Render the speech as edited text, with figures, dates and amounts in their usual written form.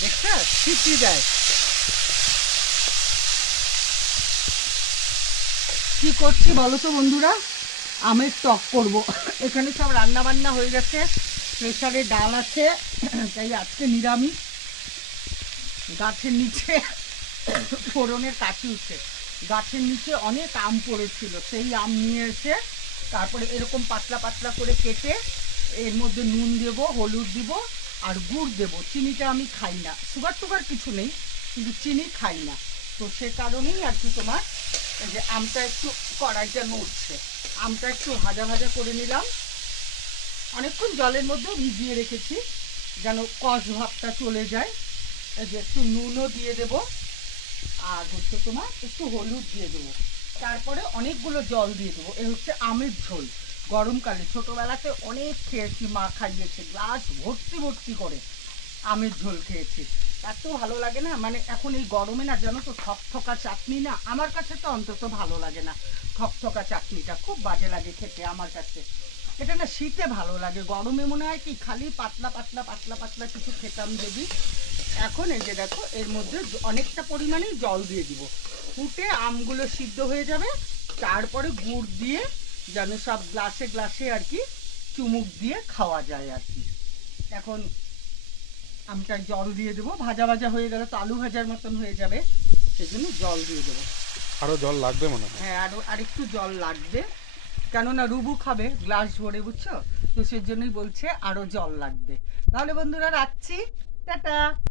দেখছো ছিটি দেয়। কি করছি বলো তো বন্ধুরা, আমের টক করব। এখানে সব রান্না বান্না হয়ে গেছে, প্রেসারে ডাল আছে, তাই আজকে নিরামিষ। গাছের নিচে ফোড়নের কাঠি উঠছে, গাছের নিচে অনেক আম পড়েছিল, সেই আম নিয়ে এসে তারপরে এরকম পাতলা পাতলা করে কেটে এর মধ্যে নুন দেবো, হলুদ দিব আর গুড় দেবো। চিনিটা আমি খাই না, সুগার টুগার কিছু নেই, কিন্তু চিনি খাই না। তো সে কারণেই আর কি তোমার এই যে আমটা একটু কড়াইটা নড়ছে, আমটা একটু ভাজা ভাজা করে নিলাম। অনেকক্ষণ জলের মধ্যেও ভিজিয়ে রেখেছি যেন কষ ভাবটা চলে যায়। এই যে একটু নুনও দিয়ে দেবো, আর হচ্ছে তোমার একটু হলুদ দিয়ে দেবো, তারপরে অনেকগুলো জল দিয়ে দেবো। এই হচ্ছে আমের ঝোল। গরমকালে ছোটোবেলাতে অনেক খেয়েছি, মা খাইয়েছে, গ্লাস ভর্তি ভর্তি করে আমের ঝোল খেয়েছি। এত ভালো লাগে না, মানে এখন এই গরমে না জানো তো থকথকা চাটনি না, আমার কাছে তো অন্তত ভালো লাগে না। থকথকা চাটনিটা খুব বাজে লাগে খেতে আমার কাছে। এটা না শীতে ভালো লাগে, গরমে মনে হয় কি খালি পাতলা পাতলা পাতলা পাতলা কিছু খেতাম যদি। এখন এই যে দেখো এর মধ্যে অনেকটা পরিমাণেই জল দিয়ে দিব, ফুটে আমগুলো সিদ্ধ হয়ে যাবে, তারপরে গুড় দিয়ে যেন সব গ্লাসে গ্লাসে আর কি চুমুক দিয়ে খাওয়া যায় আর কি। এখন আমটা জল দিয়ে দেবো, ভাজা ভাজা হয়ে গেলে তো আলু ভাজার মতন হয়ে যাবে, সেজন্য জল দিয়ে দেবো। আরো জল লাগবে মনে হয়। হ্যাঁ, আরেকটু জল লাগবে, কেননা রুবু খাবে গ্লাস ভরে, বুঝছো তো, সেজন্যই বলছে আরো জল লাগবে। তাহলে বন্ধুরা রাখছি, টাটা।